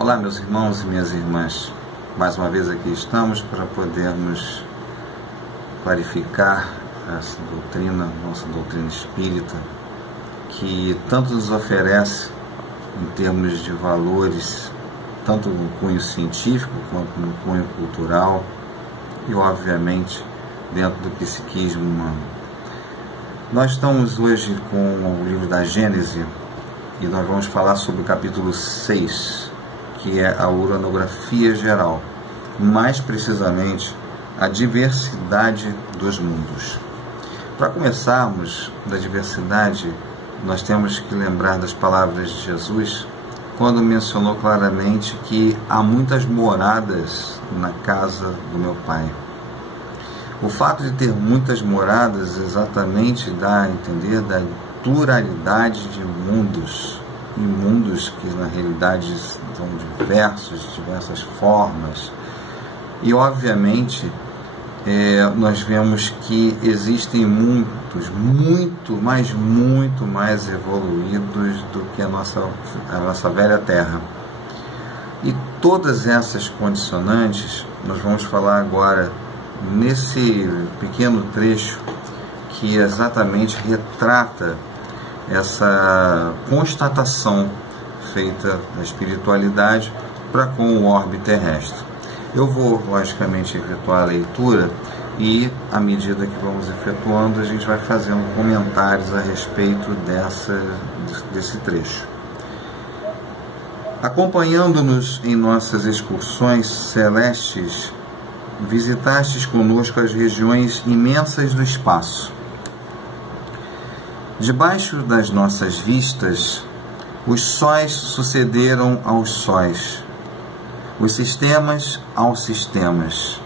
Olá, meus irmãos e minhas irmãs. Mais uma vez aqui estamos para podermos clarificar essa doutrina, nossa doutrina espírita, que tanto nos oferece em termos de valores, tanto no cunho científico quanto no cunho cultural e, obviamente, dentro do psiquismo humano. Nós estamos hoje com o livro da Gênese e nós vamos falar sobre o capítulo 6, que é a uranografia geral, mais precisamente a diversidade dos mundos. Para começarmos da diversidade, nós temos que lembrar das palavras de Jesus, quando mencionou claramente que há muitas moradas na casa do meu Pai. O fato de ter muitas moradas exatamente dá a entender da pluralidade de mundos, e mundos que na realidade são diversas formas. E obviamente nós vemos que existem mundos muito mais evoluídos do que a nossa velha Terra. E todas essas condicionantes nós vamos falar agora nesse pequeno trecho que exatamente retrata essa constatação feita da espiritualidade para com o orbe terrestre. Eu vou, logicamente, efetuar a leitura e, à medida que vamos efetuando, a gente vai fazendo comentários a respeito desse trecho. Acompanhando-nos em nossas excursões celestes, visitastes conosco as regiões imensas do espaço. Debaixo das nossas vistas, os sóis sucederam aos sóis, os sistemas aos sistemas,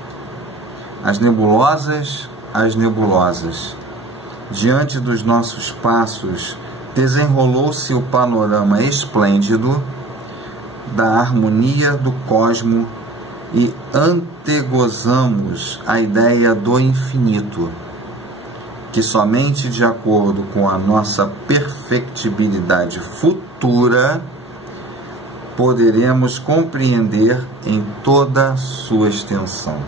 as nebulosas às nebulosas. Diante dos nossos passos, desenrolou-se o panorama esplêndido da harmonia do cosmo e antegozamos a ideia do infinito, que somente de acordo com a nossa perfectibilidade futura poderemos compreender em toda sua extensão.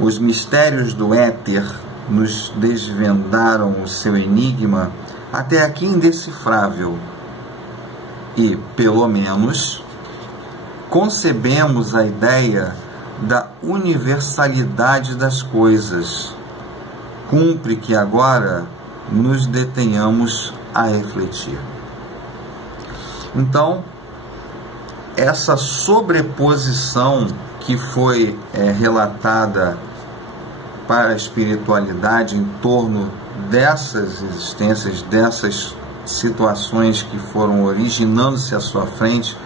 Os mistérios do éter nos desvendaram o seu enigma até aqui indecifrável e, pelo menos, concebemos a ideia da universalidade das coisas. Cumpre que agora nos detenhamos a refletir. Então, essa sobreposição que foi relatada para a espiritualidade em torno dessas existências, dessas situações que foram originando-se à sua frente,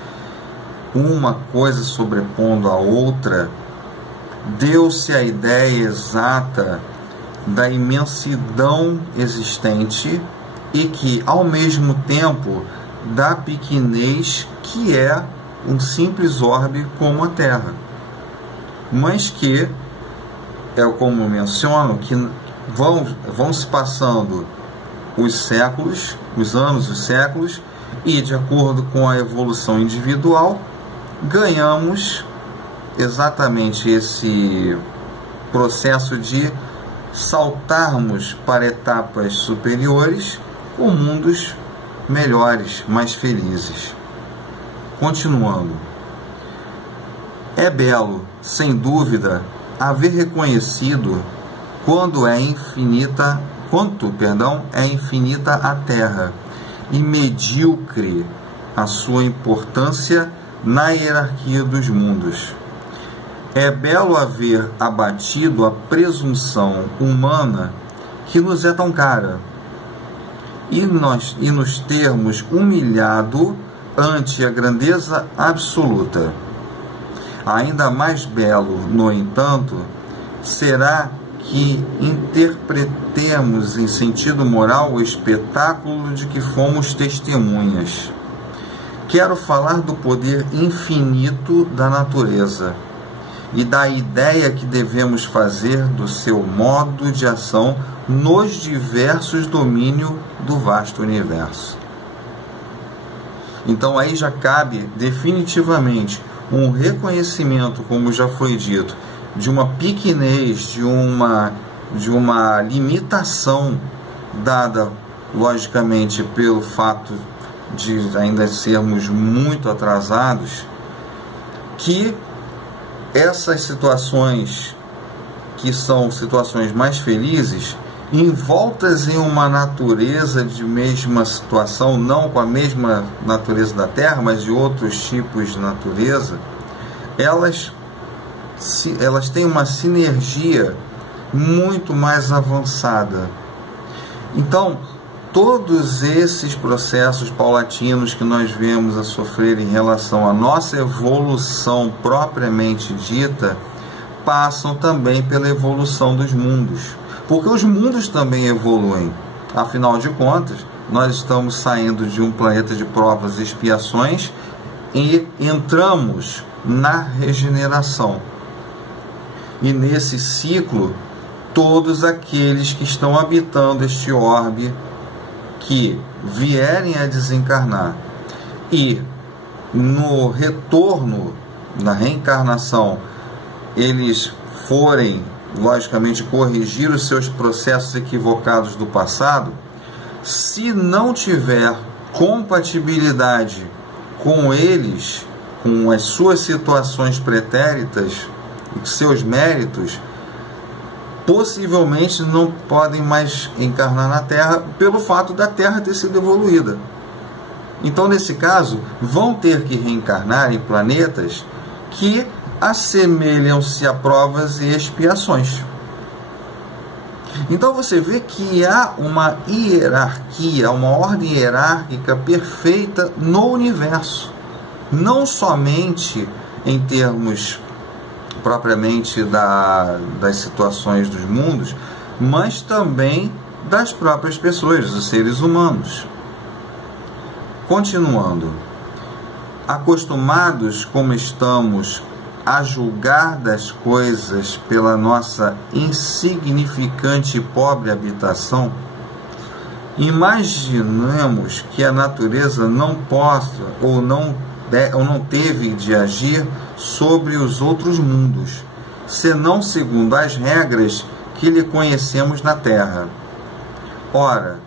uma coisa sobrepondo a outra, deu-se a ideia exata da imensidão existente e que, ao mesmo tempo, da pequenez que é um simples orbe como a Terra. Mas que, como menciono, que vão se passando os séculos, os anos, os séculos, e de acordo com a evolução individual, ganhamos exatamente esse processo de saltarmos para etapas superiores com mundos melhores, mais felizes. Continuando. É belo, sem dúvida, haver reconhecido quanto é infinita a Terra e medíocre a sua importância na hierarquia dos mundos. É belo haver abatido a presunção humana que nos é tão cara e nos termos humilhado ante a grandeza absoluta. Ainda mais belo, no entanto, será que interpretemos em sentido moral o espetáculo de que fomos testemunhas. Quero falar do poder infinito da natureza e da ideia que devemos fazer do seu modo de ação nos diversos domínios do vasto universo. Então aí já cabe definitivamente um reconhecimento, como já foi dito, de uma pequenez, de uma limitação dada, logicamente, pelo fato de ainda sermos muito atrasados, que essas situações, que são situações mais felizes, envoltas em uma natureza de mesma situação, não com a mesma natureza da Terra, mas de outros tipos de natureza, elas têm uma sinergia muito mais avançada. Então, todos esses processos paulatinos que nós vemos a sofrer em relação à nossa evolução propriamente dita, passam também pela evolução dos mundos. Porque os mundos também evoluem. Afinal de contas, nós estamos saindo de um planeta de provas e expiações e entramos na regeneração. E nesse ciclo, todos aqueles que estão habitando este orbe, que vierem a desencarnar e no retorno, na reencarnação, eles forem, logicamente, corrigir os seus processos equivocados do passado, se não tiver compatibilidade com eles, com as suas situações pretéritas, seus méritos, possivelmente não podem mais encarnar na Terra pelo fato da Terra ter sido evoluída. Então, nesse caso, vão ter que reencarnar em planetas que assemelham-se a provas e expiações. Então você vê que há uma hierarquia, uma ordem hierárquica perfeita no universo, não somente em termos propriamente das situações dos mundos, mas também das próprias pessoas, dos seres humanos. Continuando, acostumados como estamos a julgar das coisas pela nossa insignificante e pobre habitação, imaginemos que a natureza não possa ou não teve de agir sobre os outros mundos, senão segundo as regras que lhe conhecemos na Terra. Ora,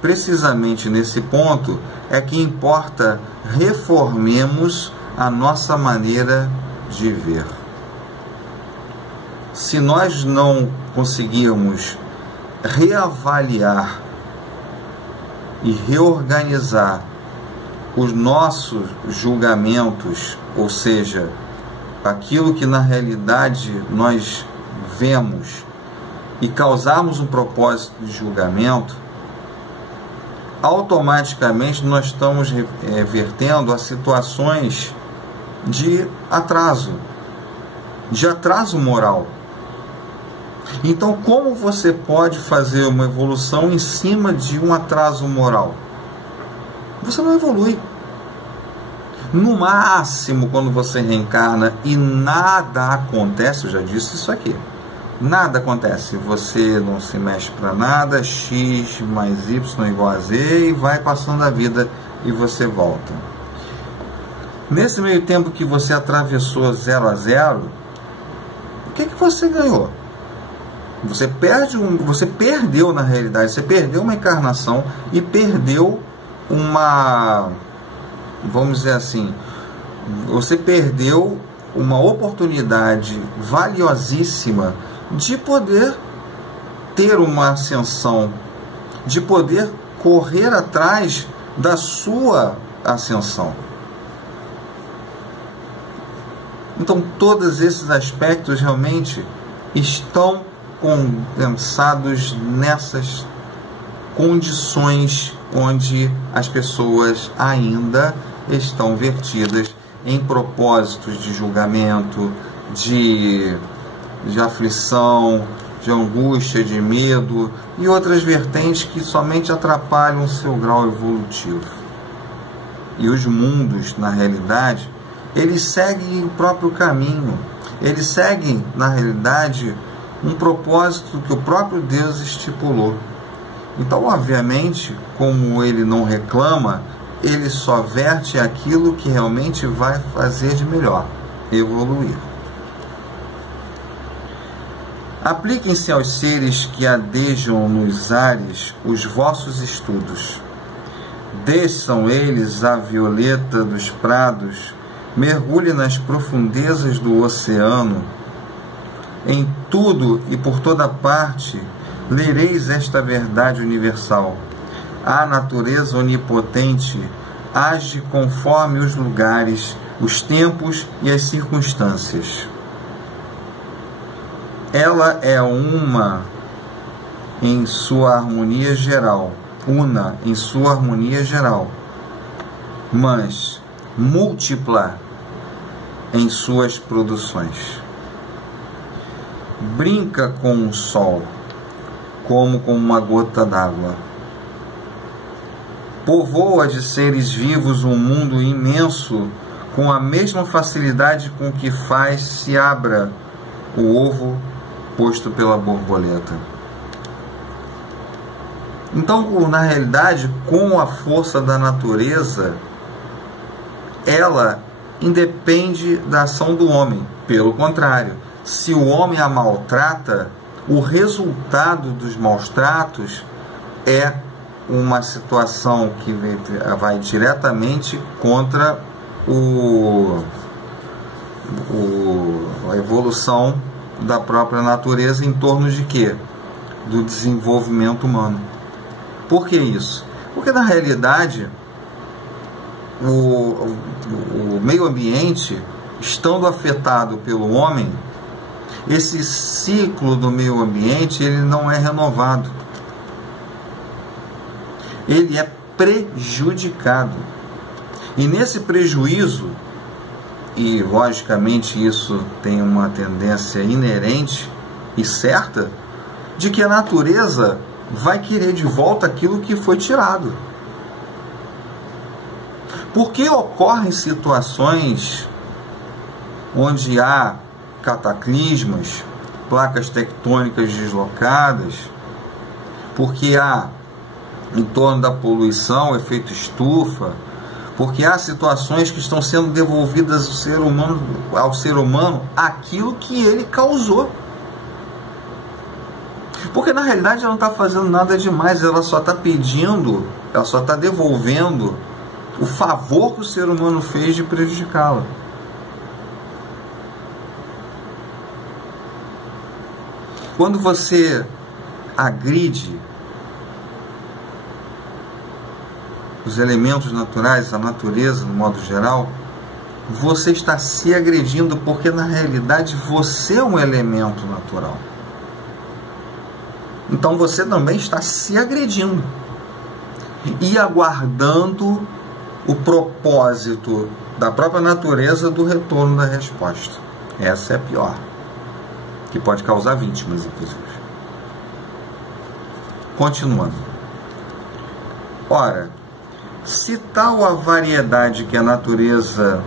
precisamente nesse ponto é que importa reformemos a nossa maneira de ver. Se nós não conseguirmos reavaliar e reorganizar os nossos julgamentos, ou seja, aquilo que na realidade nós vemos, e causarmos um propósito de julgamento, automaticamente nós estamos revertendo a situações de atraso moral. Então, como você pode fazer uma evolução em cima de um atraso moral? Você não evolui. No máximo, quando você reencarna e nada acontece, eu já disse isso aqui, nada acontece, você não se mexe para nada, x mais y igual a z, e vai passando a vida e você volta. Nesse meio tempo que você atravessou 0 a 0, o que você ganhou? Você perdeu na realidade, você perdeu uma encarnação e perdeu uma, vamos dizer assim, você perdeu uma oportunidade valiosíssima de poder ter uma ascensão, de poder correr atrás da sua ascensão. Então, todos esses aspectos realmente estão condensados nessas condições onde as pessoas ainda estão vertidas em propósitos de julgamento, de aflição, de angústia, de medo e outras vertentes que somente atrapalham o seu grau evolutivo. E os mundos, na realidade, eles seguem o próprio caminho, eles seguem, na realidade, um propósito que o próprio Deus estipulou. Então, obviamente, como ele não reclama ele só verte aquilo que realmente vai fazer de melhor, evoluir. Apliquem-se aos seres que adejam nos ares os vossos estudos. Desçam eles a violeta dos prados, mergulhe nas profundezas do oceano. Em tudo e por toda parte, lereis esta verdade universal. A natureza onipotente age conforme os lugares, os tempos e as circunstâncias. Ela é uma em sua harmonia geral, mas múltipla em suas produções. Brinca com o sol, como com uma gota d'água. Povoa de seres vivos um mundo imenso com a mesma facilidade com que se abra o ovo posto pela borboleta. Então, na realidade, com a força da natureza, ela independe da ação do homem. Pelo contrário, se o homem a maltrata, o resultado dos maus tratos é uma situação que vai diretamente contra a evolução da própria natureza em torno de quê? Do desenvolvimento humano. Por que isso? Porque na realidade o meio ambiente, estando afetado pelo homem, esse ciclo do meio ambiente ele não é renovado. Ele é prejudicado. E nesse prejuízo, e logicamente isso tem uma tendência inerente e certa, de que a natureza vai querer de volta aquilo que foi tirado. Porque ocorrem situações onde há cataclismas, placas tectônicas deslocadas, porque há em torno da poluição, efeito estufa, porque há situações que estão sendo devolvidas ao ser humano aquilo que ele causou. Porque na realidade ela não está fazendo nada demais, ela só está pedindo, ela só está devolvendo o favor que o ser humano fez de prejudicá-la. Quando você agride os elementos naturais, a natureza, no modo geral, você está se agredindo, porque na realidade você é um elemento natural. Então você também está se agredindo e aguardando o propósito da própria natureza do retorno da resposta. Essa é a pior, que pode causar vítimas, inclusive. Continuando. Ora, se tal a variedade que a natureza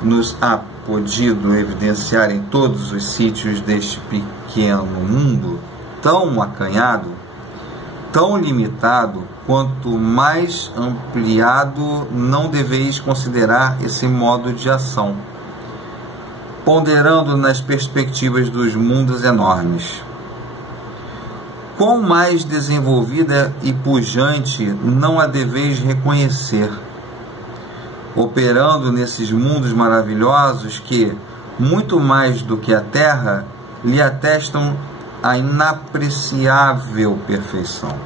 nos há podido evidenciar em todos os sítios deste pequeno mundo, tão acanhado, tão limitado, quanto mais ampliado, não deveis considerar esse modo de ação, ponderando nas perspectivas dos mundos enormes. Quão mais desenvolvida e pujante não a deveis reconhecer, operando nesses mundos maravilhosos que, muito mais do que a terra, lhe atestam a inapreciável perfeição.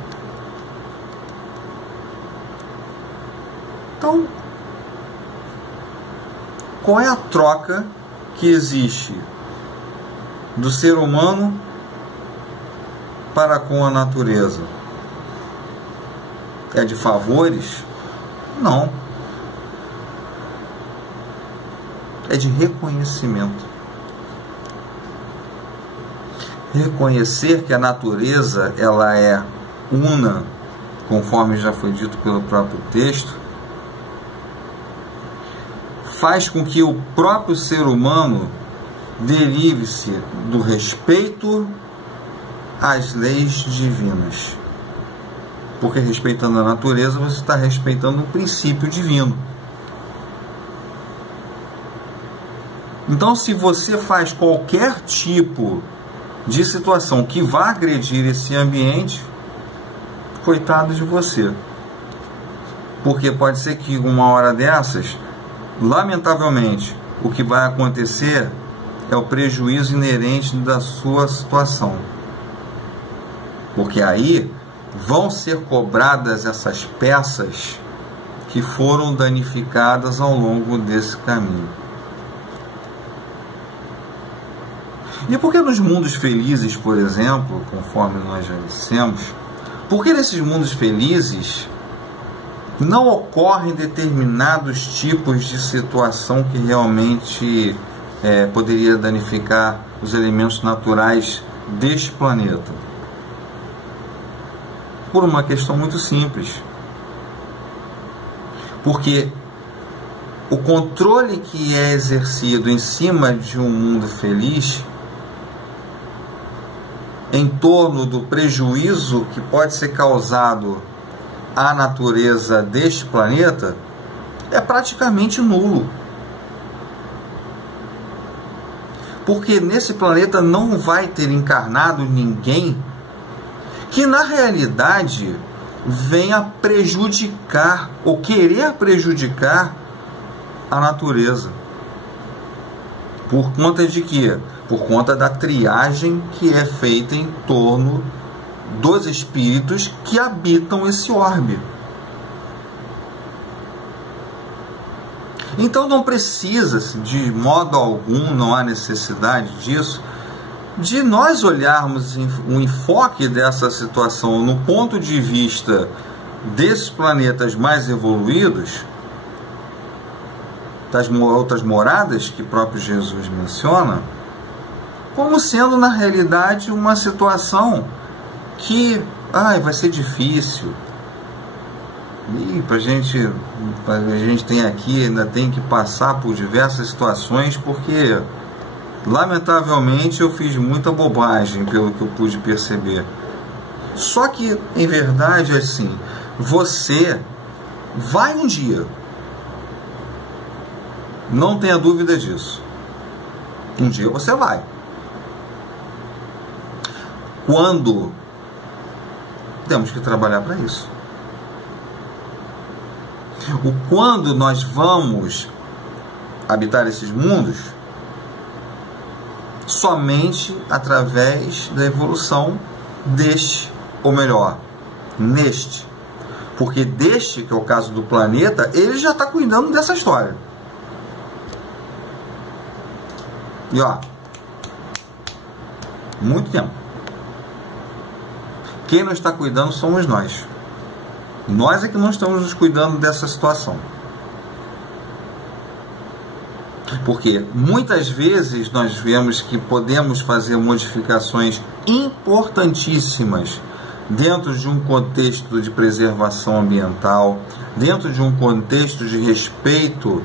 Então, qual é a troca que existe do ser humano para com a natureza? É de favores? Não. É de reconhecimento. Reconhecer que a natureza ela é una, conforme já foi dito pelo próprio texto, faz com que o próprio ser humano derive-se do respeito às leis divinas. Porque respeitando a natureza, você está respeitando um princípio divino. Então, se você faz qualquer tipo de situação que vá agredir esse ambiente, coitado de você. Porque pode ser que uma hora dessas, lamentavelmente, o que vai acontecer é o prejuízo inerente da sua situação. Porque aí vão ser cobradas essas peças que foram danificadas ao longo desse caminho. E por que nos mundos felizes, por exemplo, conforme nós já dissemos, por que nesses mundos felizes não ocorrem determinados tipos de situação que realmente poderia danificar os elementos naturais deste planeta? Por uma questão muito simples. Porque o controle que é exercido em cima de um mundo feliz, em torno do prejuízo que pode ser causado à natureza deste planeta, é praticamente nulo. Porque nesse planeta não vai ter encarnado ninguém que na realidade venha prejudicar ou querer prejudicar a natureza. Por conta de quê? Por conta da triagem que é feita em torno dos espíritos que habitam esse orbe. Então não precisa, de modo algum, não há necessidade disso, de nós olharmos o enfoque dessa situação no ponto de vista desses planetas mais evoluídos, das outras moradas que próprio Jesus menciona, como sendo na realidade uma situação que vai ser difícil. E a gente tem aqui, ainda tem que passar por diversas situações, porque lamentavelmente eu fiz muita bobagem, pelo que eu pude perceber. Só que, em verdade, assim, você vai um dia. Não tenha dúvida disso. Um dia você vai. Quando? Temos que trabalhar para isso. O quando nós vamos habitar esses mundos? Somente através da evolução deste, ou melhor, neste. Porque deste, que é o caso do planeta, ele já está cuidando dessa história. E ó, muito tempo. Quem não está cuidando somos nós. Nós é que não estamos nos cuidando dessa situação. Porque muitas vezes nós vemos que podemos fazer modificações importantíssimas dentro de um contexto de preservação ambiental, dentro de um contexto de respeito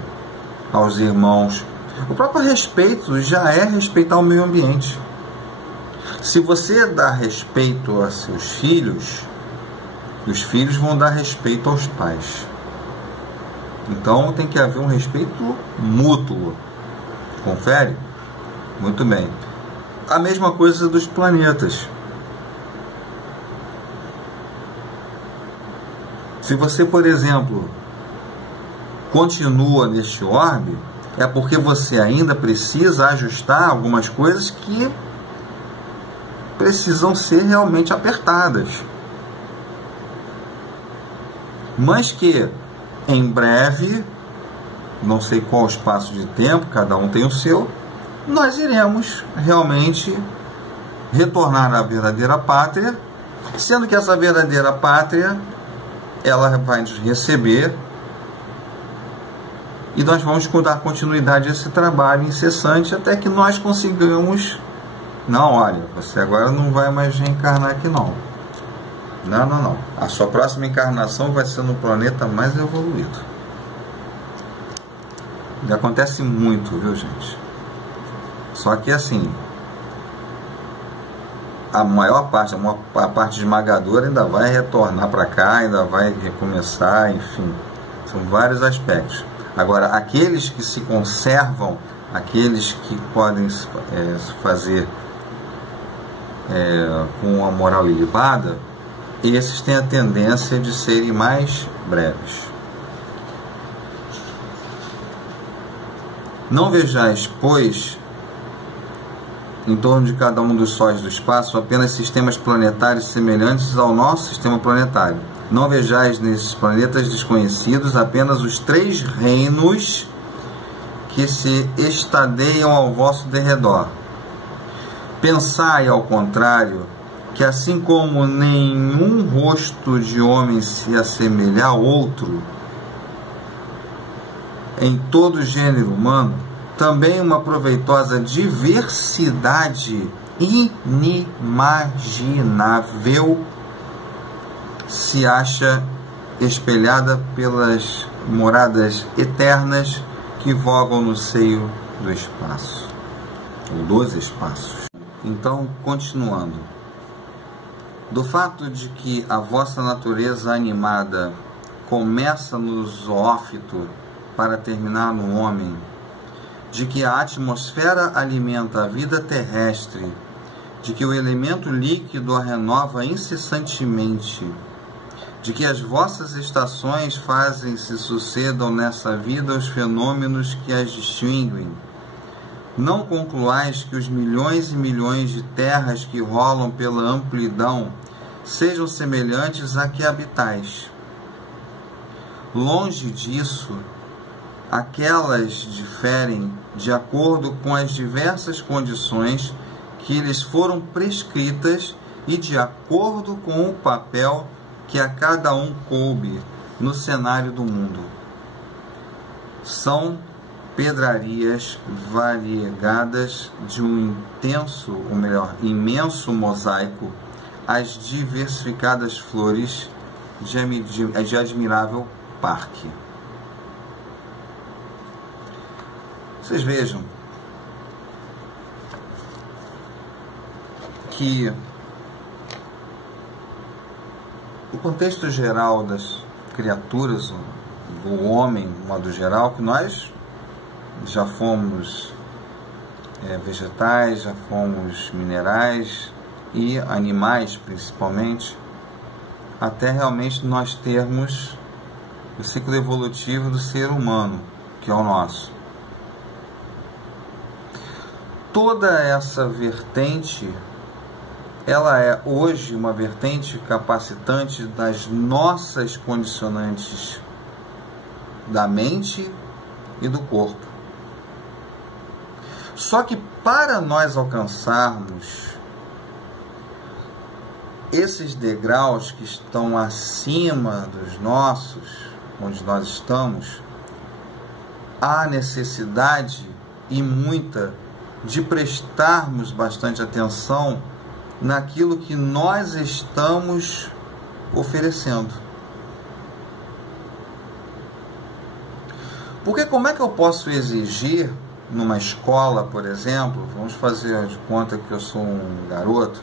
aos irmãos. O próprio respeito já é respeitar o meio ambiente. Se você dá respeito a seus filhos, os filhos vão dar respeito aos pais. Então tem que haver um respeito mútuo. Confere? Muito bem. A mesma coisa dos planetas. Se você, por exemplo, continua neste orbe, é porque você ainda precisa ajustar algumas coisas que precisam ser realmente apertadas. Mas que em breve, não sei qual espaço de tempo, cada um tem o seu, nós iremos realmente retornar à verdadeira pátria, sendo que essa verdadeira pátria, ela vai nos receber e nós vamos dar continuidade a esse trabalho incessante até que nós consigamos. Não, olha, você agora não vai mais reencarnar aqui não. Não. A sua próxima encarnação vai ser no planeta mais evoluído. E acontece muito, viu, gente? Só que assim, a maior parte, a parte esmagadora ainda vai retornar para cá, ainda vai recomeçar, enfim, são vários aspectos. Agora, aqueles que se conservam, aqueles que podem fazer com a moral ilibada, esses têm a tendência de serem mais breves. Não vejais, pois, em torno de cada um dos sóis do espaço, apenas sistemas planetários semelhantes ao nosso sistema planetário. Não vejais nesses planetas desconhecidos apenas os 3 reinos que se estadeiam ao vosso derredor. Pensai, ao contrário, que assim como nenhum rosto de homem se assemelha a outro, em todo o gênero humano, também uma proveitosa diversidade inimaginável se acha espelhada pelas moradas eternas que vogam no seio do espaço, ou dos espaços. Então, continuando, do fato de que a vossa natureza animada começa no zoófito para terminar no homem, de que a atmosfera alimenta a vida terrestre, de que o elemento líquido a renova incessantemente, de que as vossas estações fazem se sucedam nessa vida os fenômenos que as distinguem, não concluais que os milhões e milhões de terras que rolam pela amplidão sejam semelhantes a que habitais. Longe disso, aquelas diferem de acordo com as diversas condições que lhes foram prescritas e de acordo com o papel que a cada um coube no cenário do mundo. São pedrarias variegadas de um imenso mosaico, as diversificadas flores de admirável parque. Vocês vejam que o contexto geral das criaturas, do homem, de modo geral, que nós já fomos vegetais, já fomos minerais e animais principalmente, até realmente nós termos o ciclo evolutivo do ser humano, que é o nosso. Toda essa vertente, ela é hoje uma vertente capacitante das nossas condicionantes da mente e do corpo. Só que para nós alcançarmos esses degraus que estão acima dos nossos, onde nós estamos, há necessidade e muita de prestarmos bastante atenção naquilo que nós estamos oferecendo. Porque como é que eu posso exigir numa escola, por exemplo, vamos fazer de conta que eu sou um garoto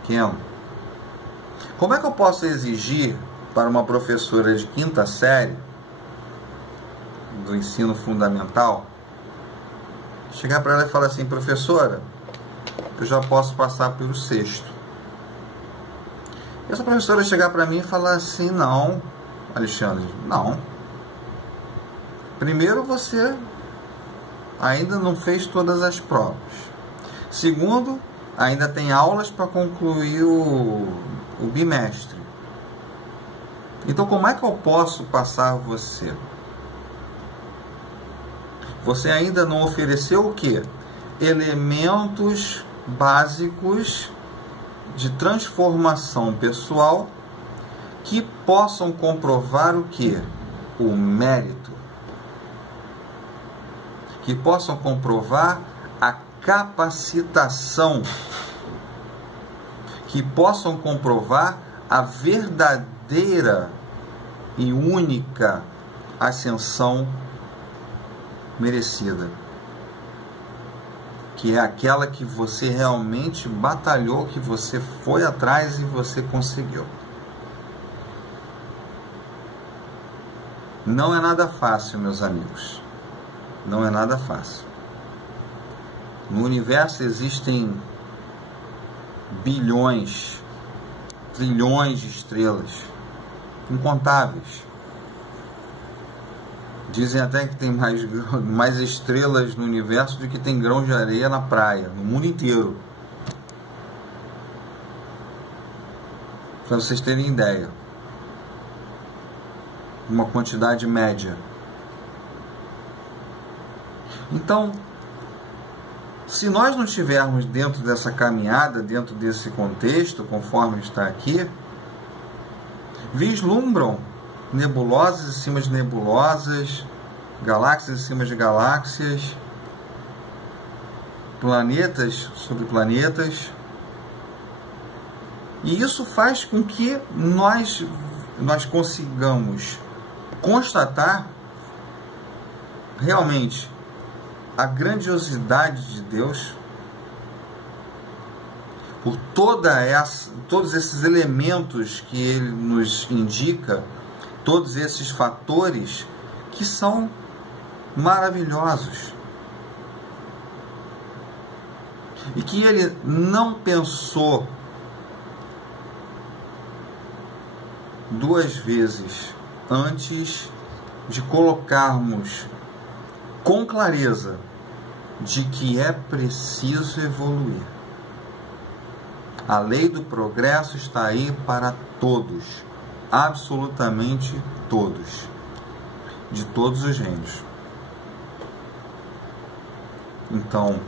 pequeno, como é que eu posso exigir para uma professora de 5ª série do ensino fundamental, chegar para ela e falar assim: professora, eu já posso passar pelo 6º. E essa professora chegar para mim e falar assim: não, Alexandre, não. Primeiro, você ainda não fez todas as provas. Segundo, ainda tem aulas para concluir o bimestre. Então, como é que eu posso passar você? Você ainda não ofereceu o quê? Elementos básicos de transformação pessoal que possam comprovar o quê? O mérito. Que possam comprovar a capacitação. Que possam comprovar a verdadeira e única ascensão merecida. que é aquela que você realmente batalhou, que você foi atrás e você conseguiu. Não é nada fácil, meus amigos. Não é nada fácil. No universo existem bilhões, trilhões de estrelas, incontáveis. Dizem até que tem mais estrelas no universo do que tem grãos de areia na praia, no mundo inteiro. Para vocês terem ideia. Uma quantidade média. Então, se nós não estivermos dentro dessa caminhada, dentro desse contexto, conforme está aqui, vislumbram nebulosas em cima de nebulosas, galáxias em cima de galáxias, planetas sobre planetas, e isso faz com que nós consigamos constatar realmente a grandiosidade de Deus por todos esses elementos que Ele nos indica, todos esses fatores que são maravilhosos e que Ele não pensou duas vezes antes de colocarmos com clareza de que é preciso evoluir. A lei do progresso está aí para todos, absolutamente todos, de todos os gênios. Então,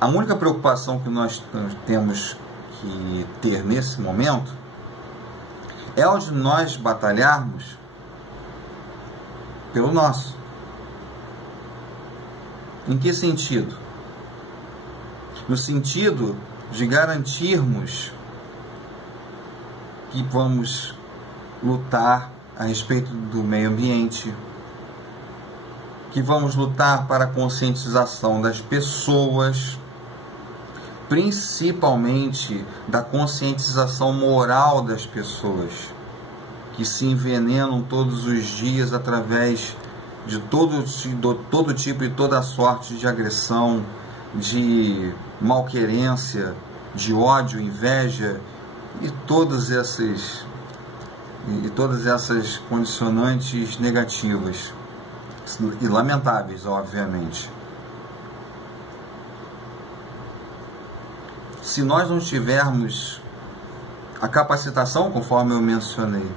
a única preocupação que nós temos que ter nesse momento é o de nós batalharmos pelo nosso. Em que sentido? No sentido de garantirmos que vamos lutar a respeito do meio ambiente, que vamos lutar para a conscientização das pessoas, principalmente da conscientização moral das pessoas, que se envenenam todos os dias através de todo tipo e toda sorte de agressão, de malquerência, de ódio, inveja e todas essas condicionantes negativas e lamentáveis, obviamente. Se nós não tivermos a capacitação, conforme eu mencionei,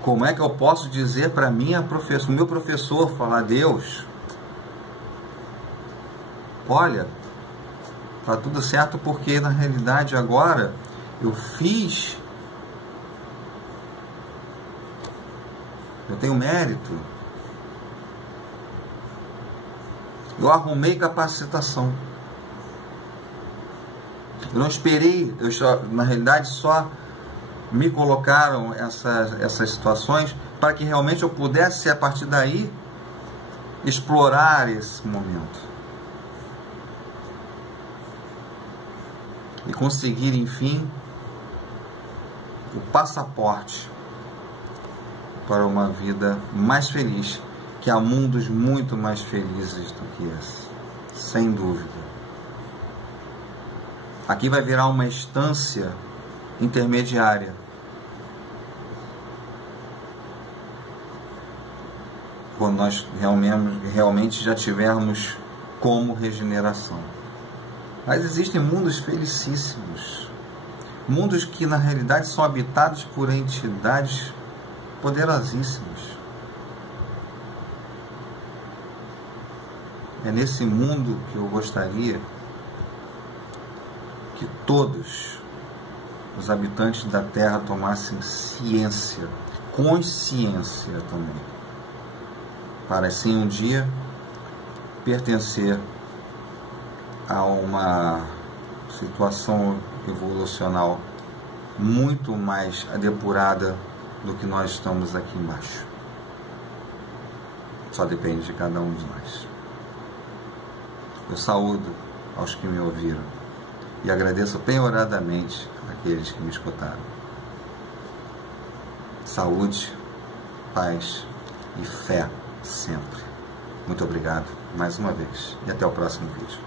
como é que eu posso dizer para o meu professor, falar: Deus, olha, tá tudo certo, porque na realidade agora eu tenho mérito, eu arrumei capacitação, eu não esperei, na realidade só me colocaram essas situações para que realmente eu pudesse, a partir daí, explorar esse momento e conseguir, enfim, o passaporte para uma vida mais feliz, que há mundos muito mais felizes do que esse, sem dúvida. Aqui vai virar uma instância intermediária, quando nós realmente já tivermos como regeneração. Mas existem mundos felicíssimos, mundos que na realidade são habitados por entidades poderosíssimas. É nesse mundo que eu gostaria que todos os habitantes da Terra tomassem ciência, consciência também, para assim um dia pertencer a uma situação evolucional muito mais depurada do que nós estamos aqui embaixo. Só depende de cada um de nós. Eu saúdo aos que me ouviram e agradeço penhoradamente àqueles que me escutaram. Saúde, paz e fé sempre. Muito obrigado mais uma vez e até o próximo vídeo.